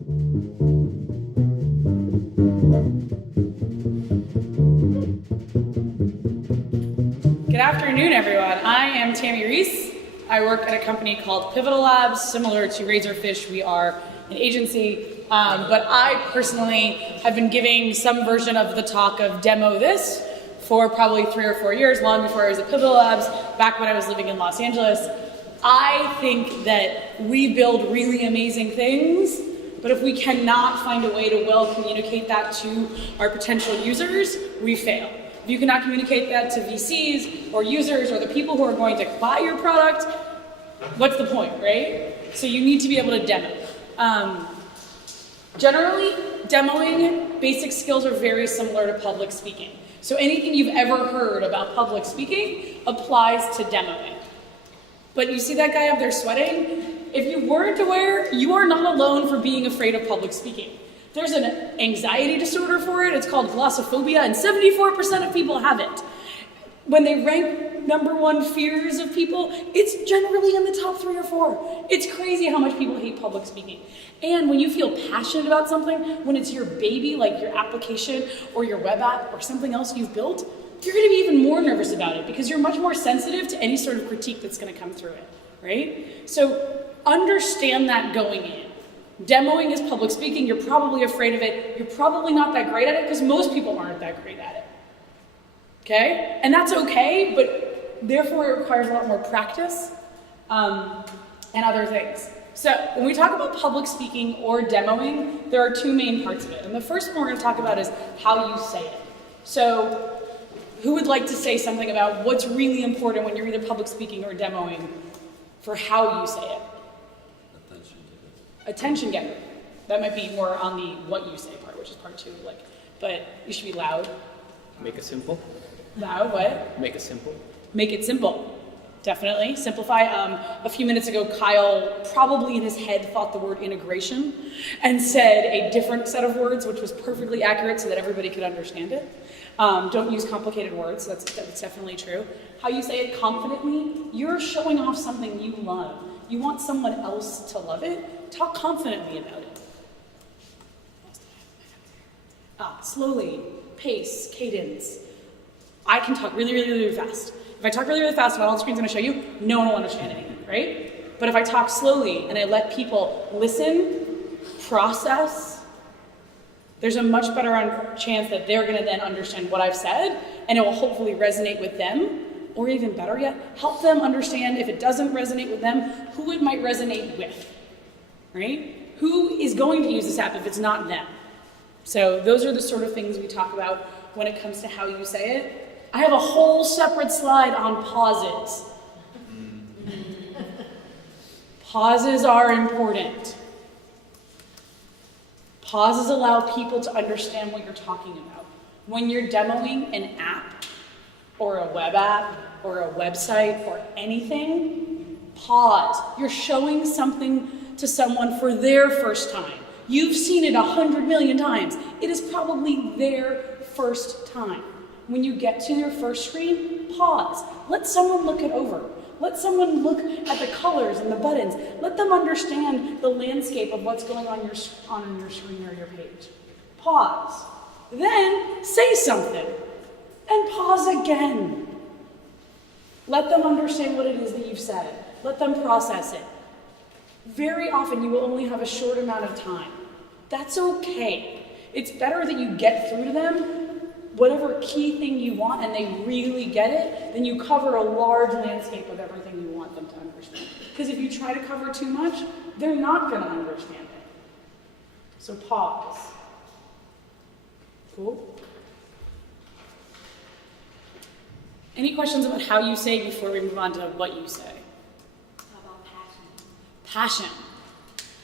Good afternoon, everyone. I am Tami Reiss. I work at a company called Pivotal Labs. Similar to Razorfish, we are an agency, but I personally have been giving some version of the talk of Demo This for probably 3 or 4 years, long before I was at Pivotal Labs, back when I was living in Los Angeles. I think that we build really amazing things, but if we cannot find a way to well communicate that to our potential users, we fail. If you cannot communicate that to VCs or users or the people who are going to buy your product, what's the point, right? So you need to be able to demo. Generally, demoing basic skills are very similar to public speaking. So anything you've ever heard about public speaking applies to demoing. But you see that guy up there sweating? If you weren't aware, you are not alone for being afraid of public speaking. There's an anxiety disorder for it. It's called glossophobia, and 74% of people have it. When they rank #1 fears of people, it's generally in the top 3 or 4. It's crazy how much people hate public speaking. And when you feel passionate about something, when it's your baby, like your application or your web app or something else you've built, you're gonna be even more nervous about it because you're much more sensitive to any sort of critique that's gonna come through it, right? So understand that going in. Demoing is public speaking, you're probably afraid of it, you're probably not that great at it because most people aren't that great at it, okay? And that's okay, but therefore it requires a lot more practice and other things. So when we talk about public speaking or demoing, there are 2 main parts of it. And the first one we're gonna talk about is how you say it. So who would like to say something about what's really important when you're either public speaking or demoing for how you say it? Attention getter. That might be more on the what you say part, which is part 2. But you should be loud. Make it simple. Loud, what? Make it simple. Make it simple. Definitely. Simplify. A few minutes ago, Kyle probably in his head thought the word integration and said a different set of words, which was perfectly accurate so that everybody could understand it. Don't use complicated words. That's definitely true. How you say it confidently, you're showing off something you love. You want someone else to love it. Talk confidently about it. Slowly, pace, cadence. I can talk really, really, really fast. If I talk really, really fast, what all the screen's gonna show you, no one will understand anything, right? But if I talk slowly and I let people listen, process, there's a much better chance that they're gonna then understand what I've said, and it will hopefully resonate with them, or even better yet, help them understand if it doesn't resonate with them, who it might resonate with. Right? Who is going to use this app if it's not them? So those are the sort of things we talk about when it comes to how you say it. I have a whole separate slide on pauses. Pauses are important. Pauses allow people to understand what you're talking about. When you're demoing an app or a web app or a website or anything, pause. You're showing something to someone for their first time. You've seen it 100 million times. It is probably their first time. When you get to your first screen, pause. Let someone look it over. Let someone look at the colors and the buttons. Let them understand the landscape of what's going on your screen or your page. Pause. Then say something. And pause again. Let them understand what it is that you've said. Let them process it. Very often you will only have a short amount of time. That's okay. It's better that you get through to them whatever key thing you want and they really get it, than you cover a large landscape of everything you want them to understand. Because if you try to cover too much, they're not going to understand it. So pause. Cool? Any questions about how you say before we move on to what you say? Passion.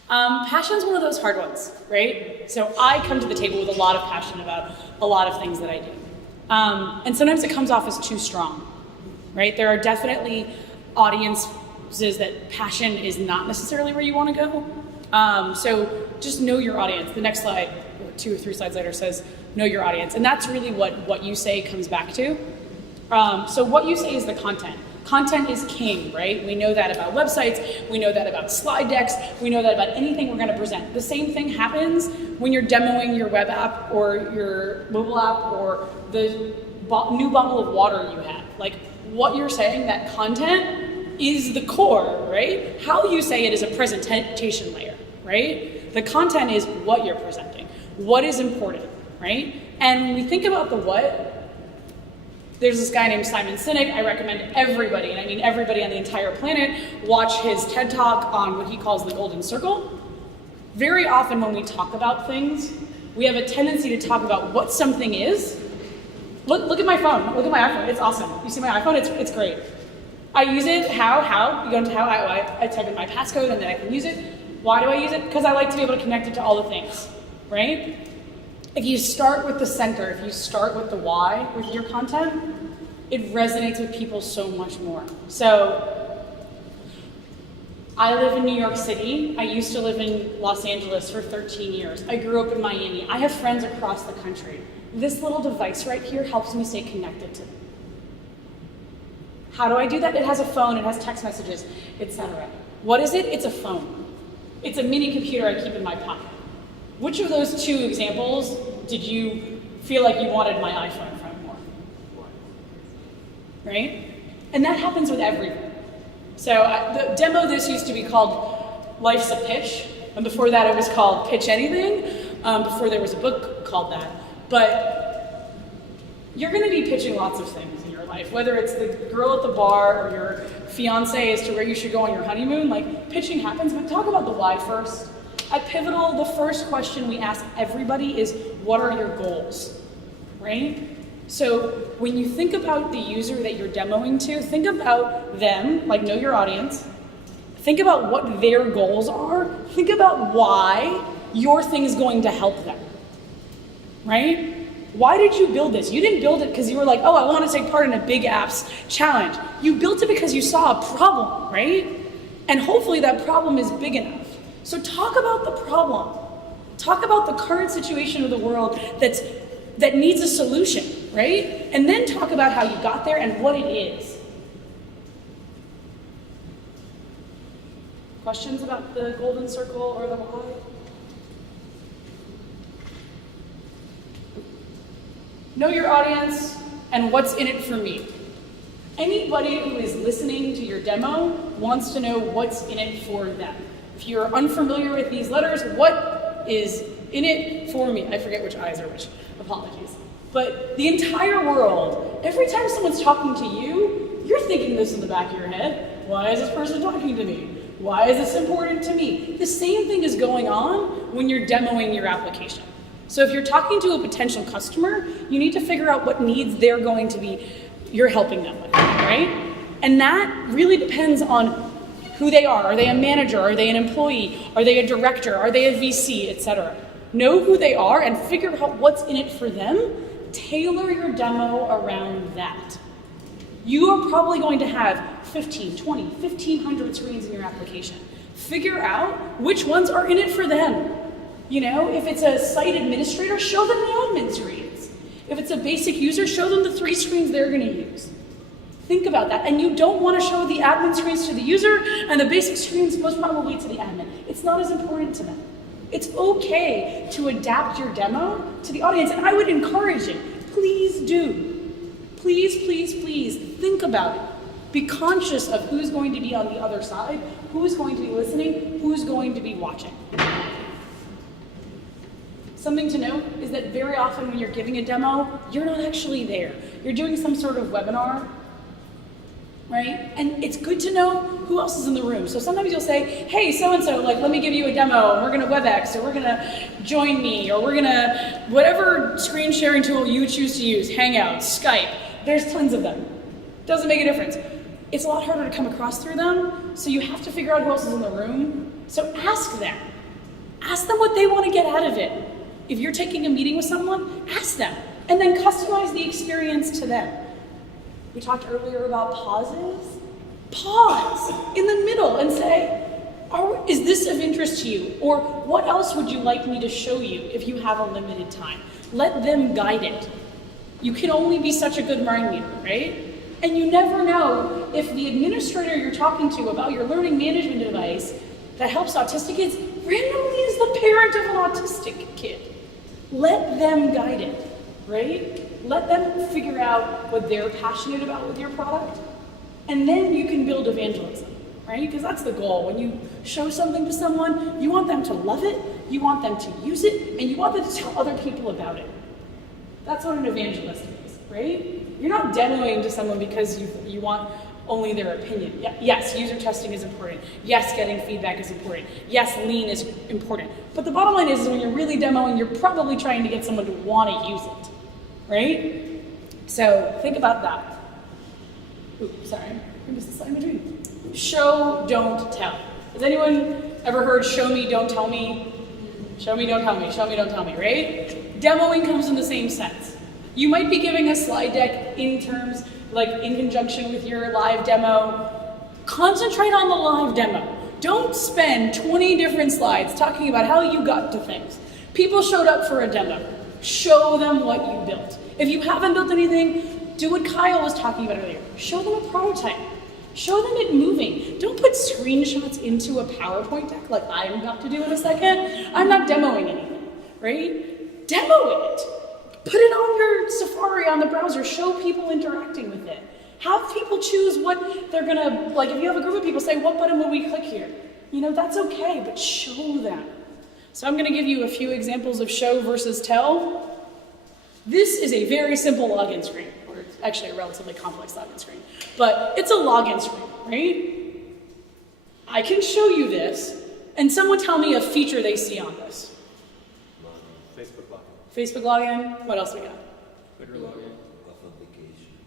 Passion's one of those hard ones, right? So I come to the table with a lot of passion about a lot of things that I do. And sometimes it comes off as too strong, right? There are definitely audiences that passion is not necessarily where you want to go. So just know your audience. The next slide, or 2 or 3 slides later, says know your audience. And that's really what you say comes back to. So what you say is the content. Content is king, right? We know that about websites, we know that about slide decks, we know that about anything we're gonna present. The same thing happens when you're demoing your web app or your mobile app or the new bottle of water you have. Like what you're saying, that content is the core, right? How you say it is a presentation layer, right? The content is what you're presenting, what is important, right? And when we think about the what, there's this guy named Simon Sinek. I recommend everybody, and I mean everybody on the entire planet, watch his TED Talk on what he calls the golden circle. Very often when we talk about things, we have a tendency to talk about what something is. Look at my phone, look at my iPhone, it's awesome. You see my iPhone, it's great. I use it, how, you go into how, I type in my passcode and then I can use it. Why do I use it? Because I like to be able to connect it to all the things, right? If you start with the center, if you start with the why with your content, it resonates with people so much more. So, I live in New York City. I used to live in Los Angeles for 13 years. I grew up in Miami. I have friends across the country. This little device right here helps me stay connected to them. How do I do that? It has a phone, it has text messages, etc. What is it? It's a phone. It's a mini computer I keep in my pocket. Which of those two examples did you feel like you wanted my iPhone from more? Right? And that happens with everything. So the demo, this used to be called Life's a Pitch, and before that it was called Pitch Anything, before there was a book called that. But you're gonna be pitching lots of things in your life, whether it's the girl at the bar or your fiance as to where you should go on your honeymoon, like pitching happens, but talk about the why first. At Pivotal, the first question we ask everybody is, what are your goals, right? So when you think about the user that you're demoing to, think about them, like know your audience. Think about what their goals are. Think about why your thing is going to help them, right? Why did you build this? You didn't build it because you were like, oh, I want to take part in a BigApps challenge. You built it because you saw a problem, right? And hopefully that problem is big enough. So talk about the problem. Talk about the current situation of the world that needs a solution, right? And then talk about how you got there and what it is. Questions about the golden circle or the why? Know your audience and what's in it for me. Anybody who is listening to your demo wants to know what's in it for them. If you're unfamiliar with these letters, what is in it for me? I forget which I's are which, apologies. But the entire world, every time someone's talking to you, you're thinking this in the back of your head. Why is this person talking to me? Why is this important to me? The same thing is going on when you're demoing your application. So if you're talking to a potential customer, you need to figure out what needs you're helping them with, right? And that really depends on who they are. Are they a manager? Are they an employee? Are they a director? Are they a VC, etc.? Know who they are and figure out what's in it for them. Tailor your demo around that. You are probably going to have 15, 20, 1,500 screens in your application. Figure out which ones are in it for them. You know, if it's a site administrator, show them the admin screens. If it's a basic user, show them the 3 screens they're going to use. Think about that. And you don't want to show the admin screens to the user and the basic screens most probably to the admin. It's not as important to them. It's okay to adapt your demo to the audience, and I would encourage it. Please do. Please, please, please think about it. Be conscious of who's going to be on the other side, who's going to be listening, who's going to be watching. Something to note is that very often when you're giving a demo, you're not actually there. You're doing some sort of webinar, right? And it's good to know who else is in the room. So sometimes you'll say, hey, so-and-so, like, let me give you a demo, and we're gonna WebEx, or we're gonna join me, or we're gonna, whatever screen sharing tool you choose to use, Hangouts, Skype, there's tons of them. Doesn't make a difference. It's a lot harder to come across through them, so you have to figure out who else is in the room. So ask them. Ask them what they want to get out of it. If you're taking a meeting with someone, ask them, and then customize the experience to them. We talked earlier about pauses. Pause in the middle and say, is this of interest to you? Or what else would you like me to show you if you have a limited time? Let them guide it. You can only be such a good mind reader, right? And you never know if the administrator you're talking to about your learning management device that helps autistic kids randomly is the parent of an autistic kid. Let them guide it, right? Let them figure out what they're passionate about with your product, and then you can build evangelism, right? Because that's the goal. When you show something to someone, you want them to love it, you want them to use it, and you want them to tell other people about it. That's what an evangelist is, right? You're not demoing to someone because you want only their opinion. Yes, user testing is important. Yes, getting feedback is important. Yes, lean is important. But the bottom line is when you're really demoing, you're probably trying to get someone to want to use it, right? So think about that. Oops, sorry, I missed the slide in between. Show, don't tell. Has anyone ever heard show me, don't tell me? Show me, don't tell me, show me, don't tell me, right? Demoing comes in the same sense. You might be giving a slide deck in terms, like in conjunction with your live demo. Concentrate on the live demo. Don't spend 20 different slides talking about how you got to things. People showed up for a demo. Show them what you built. If you haven't built anything, do what Kyle was talking about earlier. Show them a prototype. Show them it moving. Don't put screenshots into a PowerPoint deck like I'm about to do in a second. I'm not demoing anything, right? Demo it. Put it on your Safari on the browser. Show people interacting with it. Have people choose what they're gonna, like if you have a group of people, say, what button would we click here? You know, that's okay, but show them. So I'm gonna give you a few examples of show versus tell. This is a very simple login screen, or it's actually a relatively complex login screen, but it's a login screen, right? I can show you this, and someone tell me a feature they see on this. Facebook login. Facebook login, what else we got? Twitter login.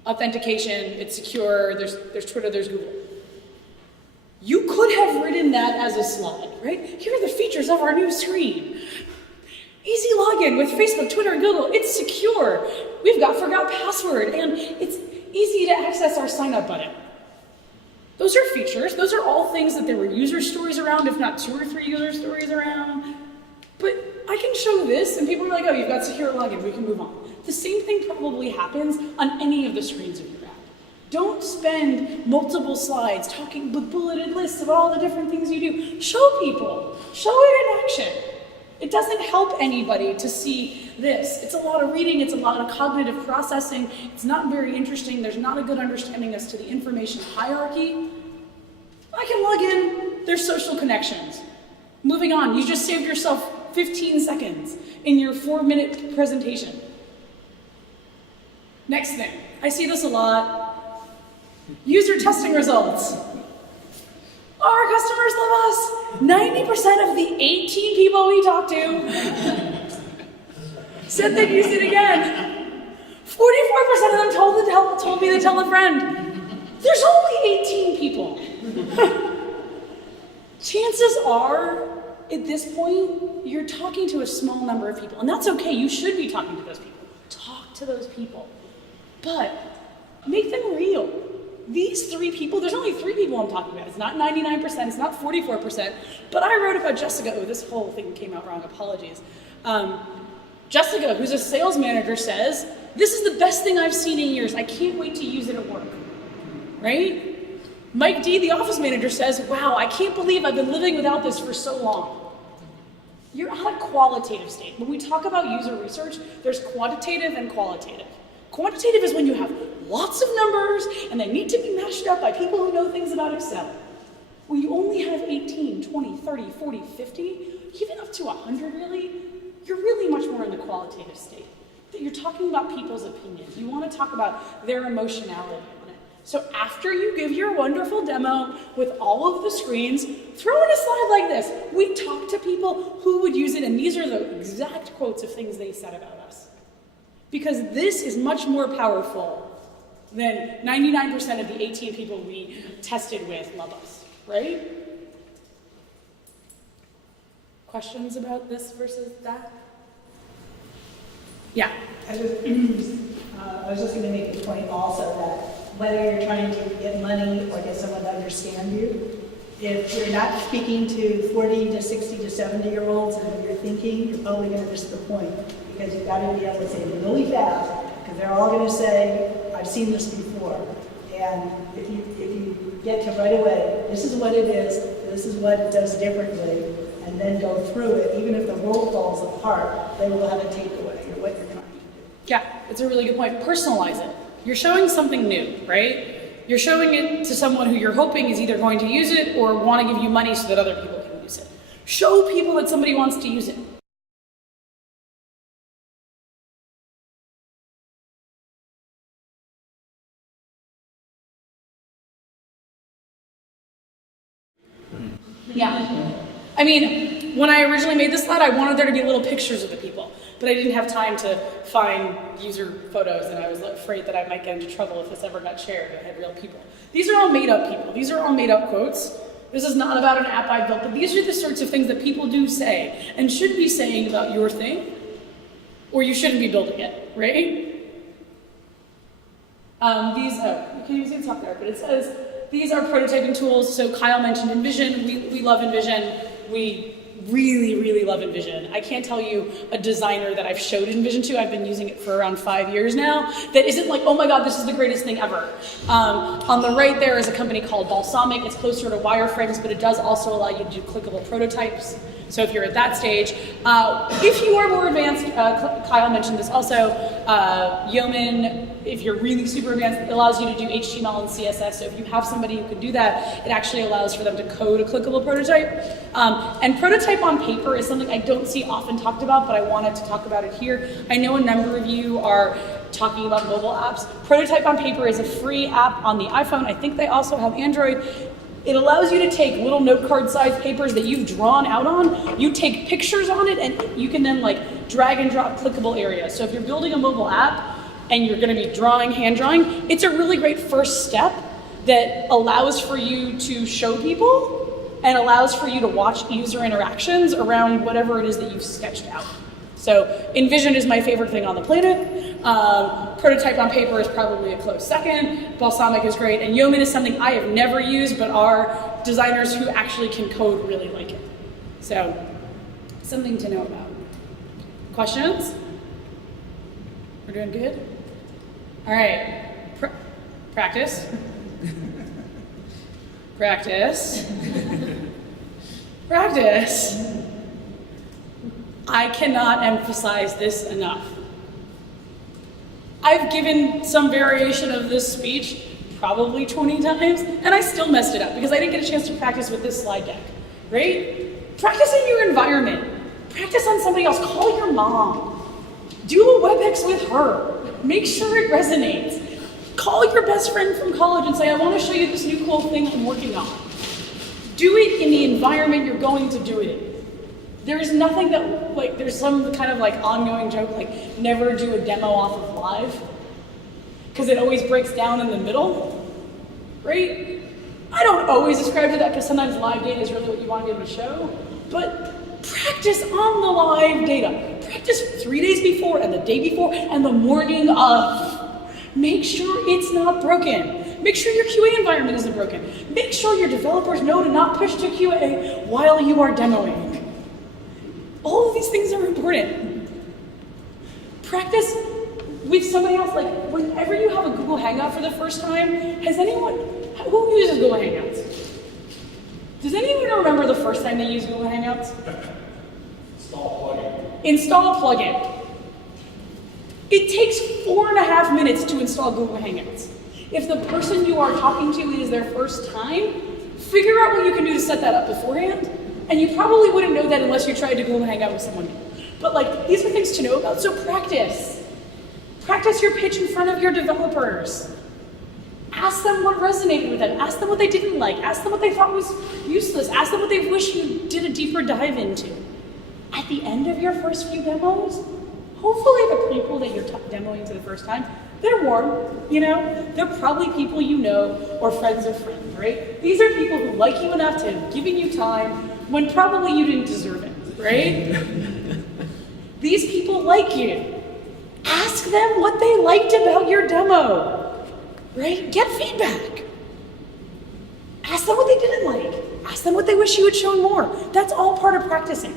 Authentication, it's secure, there's Twitter, there's Google. You could have written that as a slide, right? Here are the features of our new screen. Easy login with Facebook, Twitter, and Google. It's secure. We've got forgot password, and it's easy to access our sign up button. Those are features. Those are all things that there were user stories around, if not 2 or 3 user stories around. But I can show this, and people are like, oh, you've got secure login, we can move on. The same thing probably happens on any of the screens of your app. Don't spend multiple slides talking with bulleted lists of all the different things you do. Show people. Show it in action. It doesn't help anybody to see this. It's a lot of reading. It's a lot of cognitive processing. It's not very interesting. There's not a good understanding as to the information hierarchy. I can log in. There's social connections. Moving on. You just saved yourself 15 seconds in your 4-minute presentation. Next thing, I see this a lot. User testing results. Our customers love us. 90% of the 18 people we talked to said they'd use it again. 44% of them told me they'd tell a friend. There's only 18 people. Chances are, at this point, you're talking to a small number of people. And that's okay, you should be talking to those people. Talk to those people. But make them real. These 3 people, there's only 3 people I'm talking about. It's not 99%, it's not 44%, but I wrote about Jessica. Oh, this whole thing came out wrong, apologies. Jessica, who's a sales manager, says, this is the best thing I've seen in years. I can't wait to use it at work, right? Mike D, the office manager, says, wow, I can't believe I've been living without this for so long. You're at a qualitative state. When we talk about user research, there's quantitative and qualitative. Quantitative is when you have lots of numbers and they need to be mashed up by people who know things about Excel. When you only have 18, 20, 30, 40, 50, even up to 100 really, you're really much more in the qualitative state. That you're talking about people's opinions. You want to talk about their emotionality on it. So after you give your wonderful demo with all of the screens, throw in a slide like this. We talked to people who would use it, and these are the exact quotes of things they said about us. Because this is much more powerful than 99% of the 18 people we tested with love us, right? Questions about this versus that? Yeah. I was just going to make the point also that whether you're trying to get money or get someone to understand you, if you're not speaking to 40 to 60 to 70-year-olds and you're thinking, you're probably going to miss the point. Because you've got to be able to say it really fast, because they're all going to say, I've seen this before. And if you get to right away, this is what it is, this is what it does differently, and then go through it, even if the world falls apart, they will have a takeaway of what you're trying to do. Yeah, it's a really good point. Personalize it. You're showing something new, right? You're showing it to someone who you're hoping is either going to use it or want to give you money so that other people can use it. Show people that somebody wants to use it. Yeah. I mean, when I originally made this slide, I wanted there to be little pictures of the people, but I didn't have time to find user photos, and I was afraid that I might get into trouble if this ever got shared. I had real people. These are all made up people. These are all made up quotes. This is not about an app I built, but these are the sorts of things that people do say and should be saying about your thing, or you shouldn't be building it, right? You can't even see the top there, but it says, these are prototyping tools. So Kyle mentioned InVision. We love InVision. We really, really love InVision. I can't tell you a designer that I've showed InVision to. I've been using it for around 5 years now. That isn't like, oh my God, this is the greatest thing ever. On the right there is a company called Balsamic. It's closer to wireframes, but it does also allow you to do clickable prototypes. So if you're at that stage, if you are more advanced, Kyle mentioned this also, Yeoman, if you're really super advanced, it allows you to do HTML and CSS. So if you have somebody who can do that, it actually allows for them to code a clickable prototype. And prototype on paper is something I don't see often talked about, but I wanted to talk about it here. I know a number of you are talking about mobile apps. Prototype on paper is a free app on the iPhone. I think they also have Android. It allows you to take little note card sized papers that you've drawn out on, you take pictures on it, and you can then like drag and drop clickable areas. So if you're building a mobile app and you're gonna be drawing, hand drawing, it's a really great first step that allows for you to show people and allows for you to watch user interactions around whatever it is that you've sketched out. So InVision is my favorite thing on the planet. Prototype on paper is probably a close second. Balsamic is great. And Yeoman is something I have never used, but are designers who actually can code really like it. So something to know about. Questions? We're doing good? All right. Practice. Practice. Practice. I cannot emphasize this enough. I've given some variation of this speech probably 20 times, and I still messed it up because I didn't get a chance to practice with this slide deck, right? Practice in your environment. Practice on somebody else. Call your mom. Do a WebEx with her. Make sure it resonates. Call your best friend from college and say, I want to show you this new cool thing I'm working on. Do it in the environment you're going to do it in. There is nothing that, like, there's some kind of like ongoing joke, like never do a demo off of live, because it always breaks down in the middle, right? I don't always ascribe to that because sometimes live data is really what you want to be able to show, but practice on the live data. Practice 3 days before and the day before and the morning of. Make sure it's not broken. Make sure your QA environment isn't broken. Make sure your developers know to not push to QA while you are demoing. All of these things are important. Practice with somebody else. Like, whenever you have a Google Hangout for the first time, who uses Google Hangouts? Does anyone remember the first time they used Google Hangouts? Install plugin. Install plugin. It takes 4.5 minutes to install Google Hangouts. If the person you are talking to is their first time, figure out what you can do to set that up beforehand. And you probably wouldn't know that unless you tried to Google Hangout with someone new. But like, these are things to know about, so practice. Practice your pitch in front of your developers. Ask them what resonated with them. Ask them what they didn't like. Ask them what they thought was useless. Ask them what they wish you did a deeper dive into. At the end of your first few demos, hopefully the people that you're demoing for the first time, they're warm, you know? They're probably people you know or friends of friends, right? These are people who like you enough to have given you time when probably you didn't deserve it, right? These people like you. Ask them what they liked about your demo, right? Get feedback. Ask them what they didn't like. Ask them what they wish you had shown more. That's all part of practicing.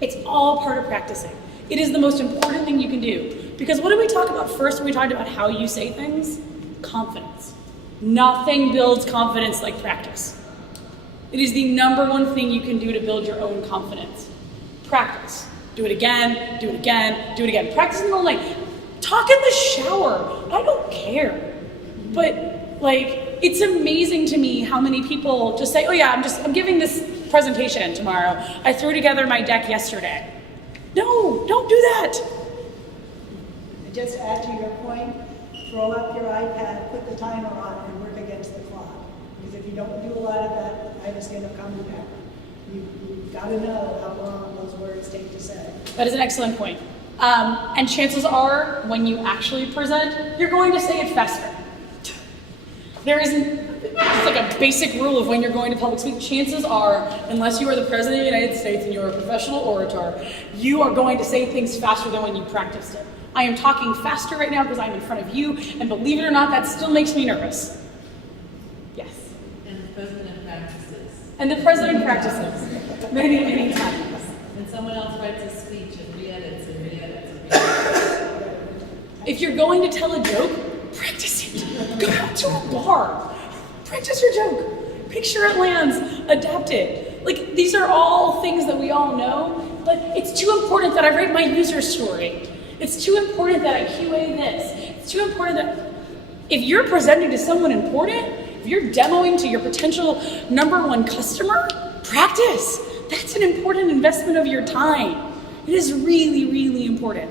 It's all part of practicing. It is the most important thing you can do. Because what did we talk about first when we talked about how you say things? Confidence. Nothing builds confidence like practice. It is the #1 thing you can do to build your own confidence. Practice. Do it again, do it again, do it again. Practice in the middle of the night. Talk in the shower. I don't care. But like, it's amazing to me how many people just say, oh yeah, I'm giving this presentation tomorrow. I threw together my deck yesterday. No, don't do that. And just to add to your point, throw up your iPad, put the timer on, and work against the clock. Because if you don't do a lot of that, I just end up coming back. You've got to know how long those words take to say. That is an excellent point. And chances are, when you actually present, you're going to say it faster. There isn't, it's like a basic rule of when you're going to public speak. Chances are, unless you are the President of the United States and you're a professional orator, you are going to say things faster than when you practiced it. I am talking faster right now because I'm in front of you, and believe it or not, that still makes me nervous. Yes? And the president practices. And the President practices many, many times. And someone else writes a speech and re-edits and re-edits and re-edits. If you're going to tell a joke, practice it. Go out to a bar. Practice your joke. Make sure it lands. Adapt it. Like, these are all things that we all know, but it's too important that I write my user story. It's too important that I QA this. It's too important that if you're presenting to someone important, if you're demoing to your potential #1 customer, practice. That's an important investment of your time. It is really, really important.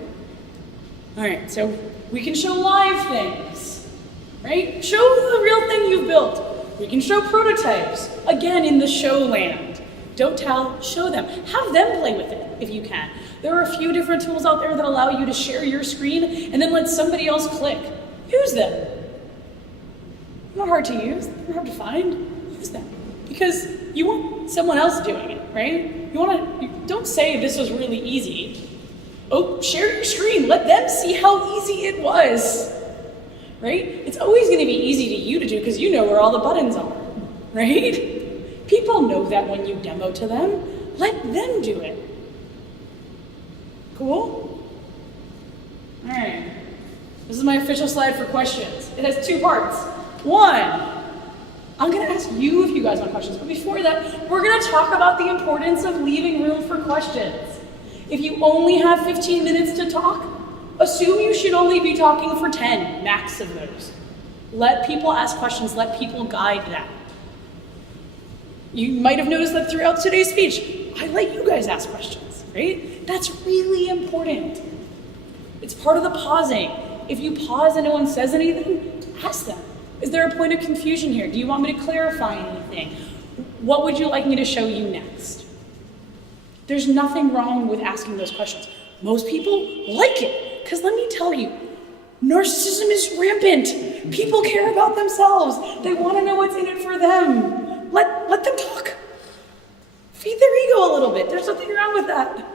All right, so we can show live things, right? Show the real thing you've built. We can show prototypes, again, in the show land. Don't tell, show them. Have them play with it if you can. There are a few different tools out there that allow you to share your screen and then let somebody else click. Use them. They're not hard to use, they're hard to find. Use them. Because you want someone else doing it, right? Don't say this was really easy. Oh, share your screen. Let them see how easy it was, right? It's always going to be easy to you to do because you know where all the buttons are, right? People know that when you demo to them. Let them do it. Cool? All right. This is my official slide for questions. It has 2 parts. 1, I'm going to ask you if you guys want questions, but before that, we're going to talk about the importance of leaving room for questions. If you only have 15 minutes to talk, assume you should only be talking for 10, max of those. Let people ask questions, let people guide that. You might have noticed that throughout today's speech, I let you guys ask questions, right? That's really important. It's part of the pausing. If you pause and no one says anything, ask them. Is there a point of confusion here? Do you want me to clarify anything? What would you like me to show you next? There's nothing wrong with asking those questions. Most people like it, because let me tell you, narcissism is rampant. People care about themselves. They want to know what's in it for them. Let them talk. Feed their ego a little bit. There's nothing wrong with that.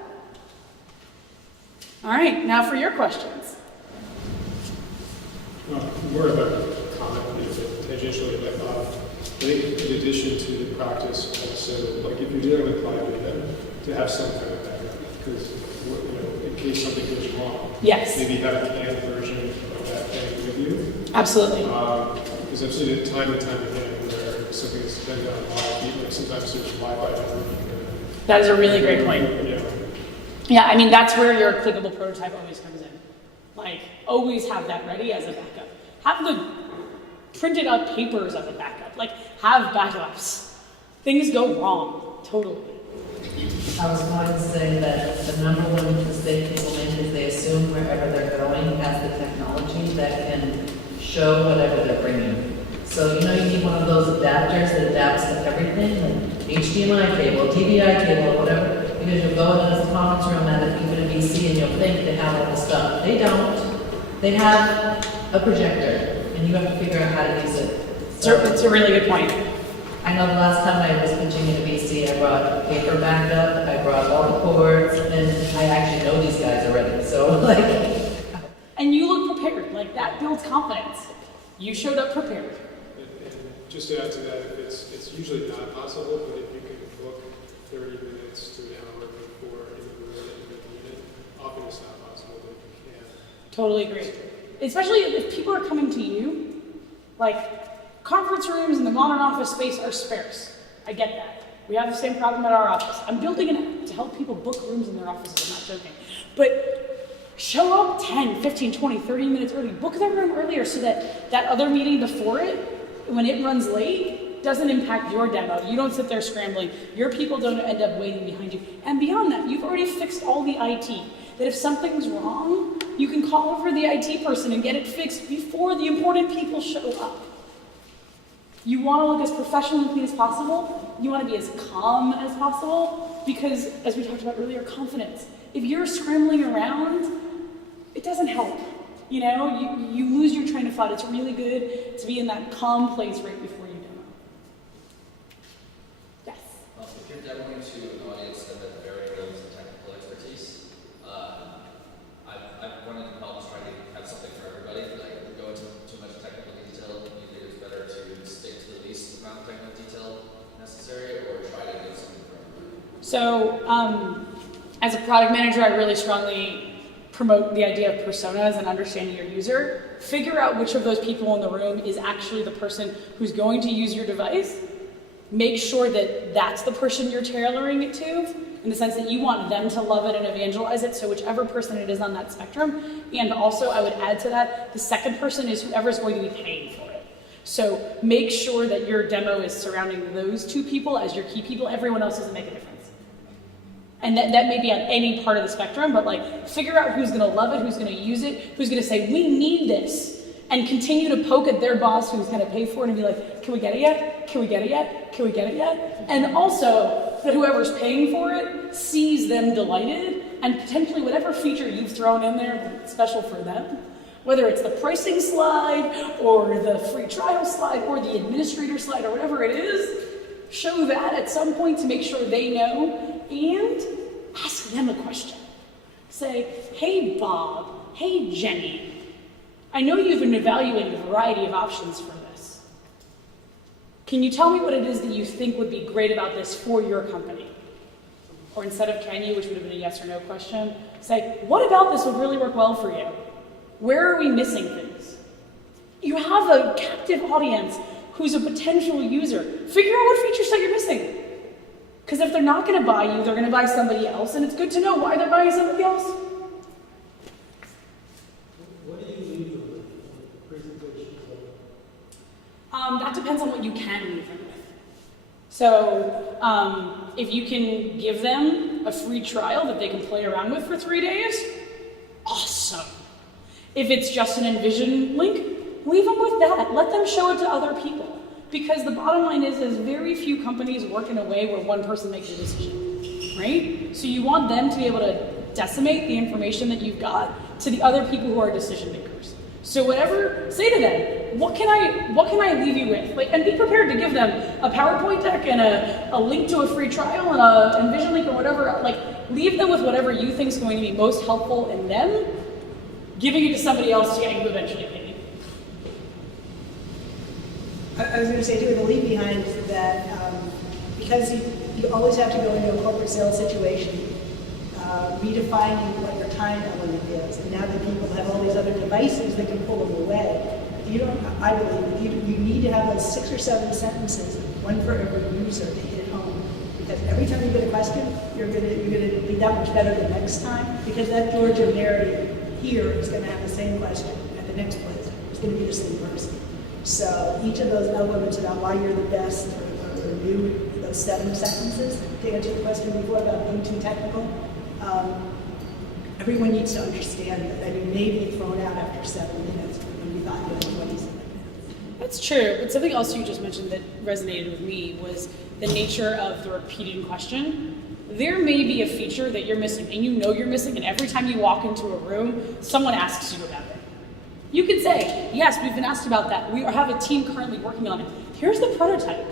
All right, now for your questions. More of a comment, tangentially, but I think in addition to the practice, also, like if you're dealing with live data, to have some kind of backup, because in case something goes wrong, Yes. maybe have a canned version of that thing with you. Absolutely. Because I've seen it time and time again where something's been done live, like sometimes there's Wi-Fi. That is a really great point. Yeah, I mean, that's where your clickable prototype always comes in. Like, always have that ready as a backup. Have the printed out papers as a backup. Like, have backups. Things go wrong, totally. I was going to say that the #1 mistake people make is they assume wherever they're going has the technology that can show whatever they're bringing. So, you need one of those adapters that adapts to everything, like HDMI cable, DVI cable, whatever, because you'll go into this conference room even a VC and you'll think they have all the stuff. They don't. They have a projector, and you have to figure out how to use it. So, It's a really good point. I know the last time I was pitching in a VC, I brought paper backup, I brought all the cords, and I actually know these guys already, so And you look prepared. Like, that builds confidence. You showed up prepared. And just to add to that, it's usually not possible, but if you can book 30 minutes to an hour before in the room and you need it, often it's not possible, but you can. Totally agree. Especially if people are coming to you, like, Conference rooms in the modern office space are sparse. I get that. We have the same problem at our office. I'm building an app to help people book rooms in their offices, I'm not joking. But show up 10, 15, 20, 30 minutes early. Book their room earlier so that that other meeting before it, when it runs late, doesn't impact your demo. You don't sit there scrambling. Your people don't end up waiting behind you. And beyond that, you've already fixed all the IT. That if something's wrong, you can call over the IT person and get it fixed before the important people show up. You want to look as professional and clean as possible. You want to be as calm as possible because, as we talked about earlier, confidence. If you're scrambling around, it doesn't help. You know, you lose your train of thought. It's really good to be in that calm place right before you demo. Yes? If you're demoing to an audience that has very little technical expertise, I've run into problems trying to have something for everybody. Like, if we go into too much technical detail, you think it's better to stick to the least amount of technical detail necessary, or try to get something for everybody? So, as a product manager, I really strongly promote the idea of personas and understanding your user. Figure out which of those people in the room is actually the person who's going to use your device. Make sure that that's the person you're tailoring it to, in the sense that you want them to love it and evangelize it, so whichever person it is on that spectrum. And also, I would add to that, the second person is whoever's going to be paying for it. So make sure that your demo is surrounding those two people as your key people. Everyone else doesn't make a difference. And that may be on any part of the spectrum, but like figure out who's gonna love it, who's gonna use it, who's gonna say, we need this, and continue to poke at their boss who's gonna pay for it and be like, can we get it yet? Can we get it yet? Can we get it yet? And also that whoever's paying for it sees them delighted, and potentially whatever feature you've thrown in there that's special for them, whether it's the pricing slide or the free trial slide or the administrator slide or whatever it is, show that at some point to make sure they know, and ask them a question. Say, hey Bob, hey Jenny, I know you've been evaluating a variety of options for this. Can you tell me what it is that you think would be great about this for your company? Or instead of can you, which would have been a yes or no question, say, what about this would really work well for you? Where are we missing things? You have a captive audience who's a potential user. Figure out what feature set you're missing. Because if they're not going to buy you, they're going to buy somebody else, and it's good to know why they're buying somebody else. What do you leave them with presentations of? That depends on what you can leave them with. So if you can give them a free trial that they can play around with for 3 days, awesome. If it's just an Envision link, leave them with that. Let them show it to other people. Because the bottom line is very few companies work in a way where one person makes a decision, right? So you want them to be able to decimate the information that you've got to the other people who are decision makers. So whatever, say to them, what can I leave you with? Like, and be prepared to give them a PowerPoint deck and a link to a free trial and a Envision link or whatever. Like, leave them with whatever you think is going to be most helpful in them, giving it to somebody else to get you eventually paid. I was going to say too, the leave behind that because you always have to go into a corporate sales situation, redefining what your time element is. And now that people have all these other devices that can pull them away, I believe you need to have those 6 or 7 sentences, one for every user, to hit it home. Because every time you get a question, you're going to be that much better the next time. Because that George or Mary here is going to have the same question at the next place. It's going to be the same person. So each of those elements about why you're the best, or review those 7 sentences to answer the question before about being too technical. Everyone needs to understand that you may be thrown out after 7 minutes when you thought you had 27 minutes. That's true, but something else you just mentioned that resonated with me was the nature of the repeating question. There may be a feature that you're missing, and you know you're missing, and every time you walk into a room, someone asks you about it. You can say, yes, we've been asked about that. We have a team currently working on it. Here's the prototype.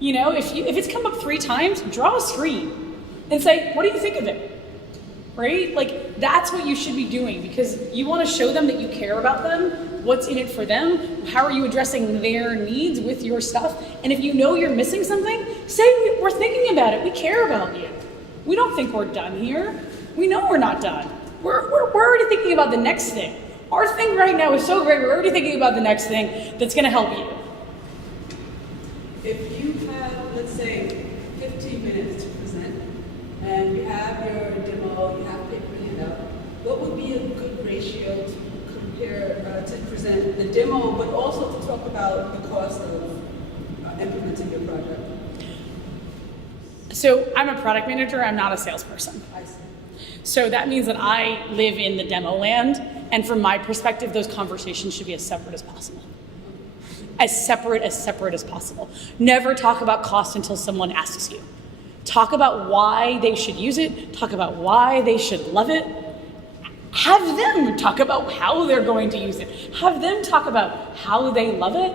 You know, if it's come up 3 times, draw a screen and say, what do you think of it? Right? Like, that's what you should be doing, because you want to show them that you care about them, what's in it for them, how are you addressing their needs with your stuff. And if you know you're missing something, say, we're thinking about it. We care about you. We don't think we're done here. We know we're not done. We're already thinking about the next thing. Our thing right now is so great, we're already thinking about the next thing that's going to help you. If you have, let's say, 15 minutes to present, and you have your demo, you have paper handout, what would be a good ratio to compare, to present the demo, but also to talk about the cost of implementing your project? So I'm a product manager, I'm not a salesperson. I see. So that means that I live in the demo land, and from my perspective, those conversations should be as separate as possible. As separate as possible. Never talk about cost until someone asks you. Talk about why they should use it, talk about why they should love it. Have them talk about how they're going to use it. Have them talk about how they love it.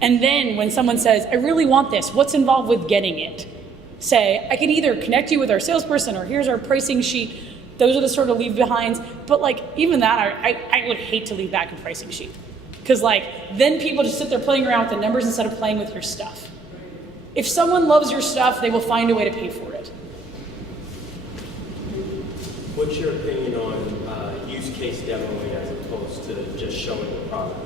And then when someone says, I really want this, what's involved with getting it? Say, I can either connect you with our salesperson or here's our pricing sheet. Those are the sort of leave behinds. But like, even that, I would hate to leave back a pricing sheet. Because like, then people just sit there playing around with the numbers instead of playing with your stuff. If someone loves your stuff, they will find a way to pay for it. What's your opinion on use case demoing as opposed to just showing the product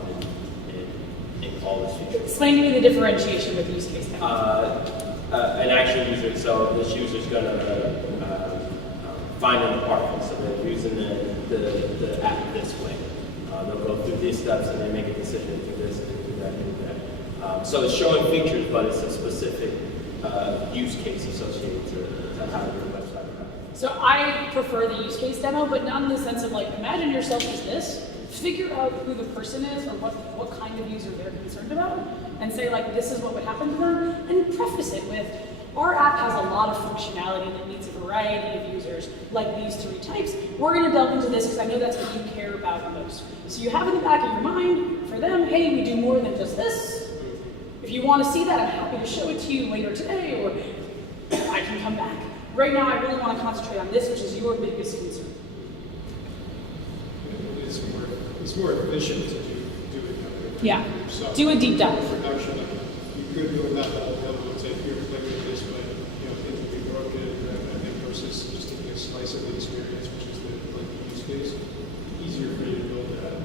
and all its features? Explain to me the differentiation with use case demo. An actual user, so this user's gonna find an apartment, so they're using the app this way. They'll go through these steps and they make a decision to do this, and do that, and do that. So it's showing features, but it's a specific use case associated to how your website runs. So I prefer the use case demo, but not in the sense of like, imagine yourself as this, figure out who the person is or what kind of user they're concerned about, and say like, this is what would happen to them, and preface it with, our app has a lot of functionality that meets a variety of users, like these 3 types. We're gonna delve into this because I know that's what you care about most. So you have in the back of your mind, for them, hey, we do more than just this. If you wanna see that, I'm happy to show it to you later today, or I can come back. Right now, I really wanna concentrate on this, which is your biggest concern. It's more efficient to do it that way. Yeah. Yourself. Do a deep dive. Production, you could go that whole level and say, here, click it this way, it will be broken, I think versus just taking a slice of the experience, which is the use case. Easier for you to build that,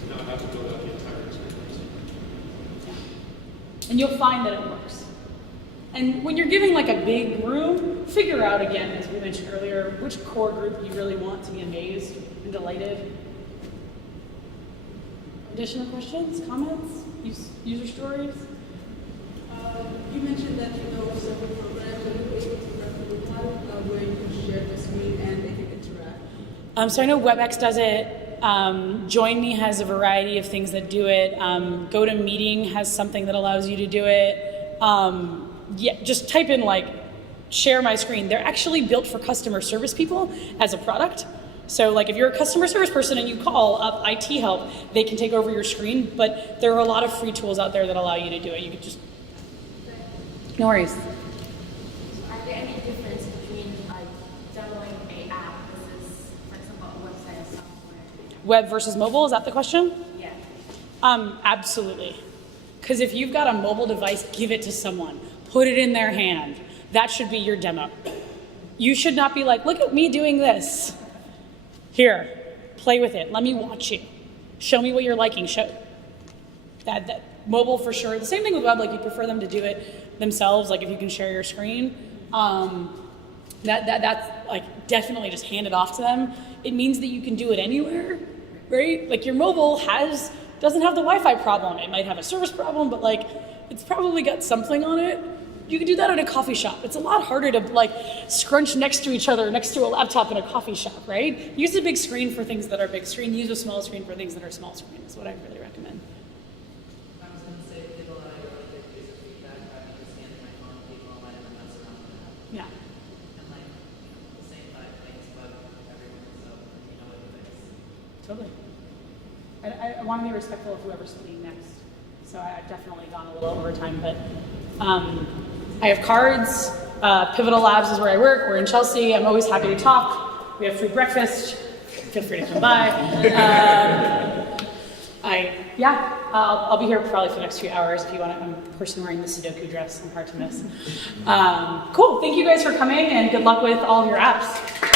to not have to build out the entire experience. And you'll find that it works. And when you're giving like a big room, figure out again, as we mentioned earlier, which core group you really want to be amazed and delighted. Additional questions, comments, user stories? You mentioned that you know several programs. Are you able to recommend one where you can share the screen and they can interact? So I know WebEx does it. Join Me has a variety of things that do it. GoToMeeting has something that allows you to do it. Yeah, just type in like, share my screen. They're actually built for customer service people as a product. So like if you're a customer service person and you call up IT help, they can take over your screen, but there are a lot of free tools out there that allow you to do it. You could just, no worries. Are there any difference between demoing an app versus, for example, a website or software? Web versus mobile, is that the question? Yeah. Absolutely. Because if you've got a mobile device, give it to someone. Put it in their hand. That should be your demo. You should not be like, look at me doing this. Here, play with it. Let me watch you. Show me what you're liking. Show that mobile for sure. The same thing with web, like you prefer them to do it themselves, like if you can share your screen. That's like definitely just hand it off to them. It means that you can do it anywhere, right? Like your mobile doesn't have the Wi-Fi problem. It might have a service problem, but like it's probably got something on it. You can do that at a coffee shop. It's a lot harder to like scrunch next to each other, next to a laptop in a coffee shop, right? Use a big screen for things that are big screen. Use a small screen for things that are small screen is what I really recommend. I was going to say, people that I really get user feedback, I can just hand my phone to people and let them mess around with that. Yeah, And like, the same 5 things, but everyone, so you know what it is. totally. I want to be respectful of whoever's speaking next. So I've definitely gone a little over time, but I have cards. Pivotal Labs is where I work. We're in Chelsea. I'm always happy to talk. We have free breakfast. Feel free to come by. I'll be here probably for the next few hours if you want to. I'm a person wearing the Sudoku dress. I'm hard to miss. Cool. Thank you guys for coming and good luck with all of your apps.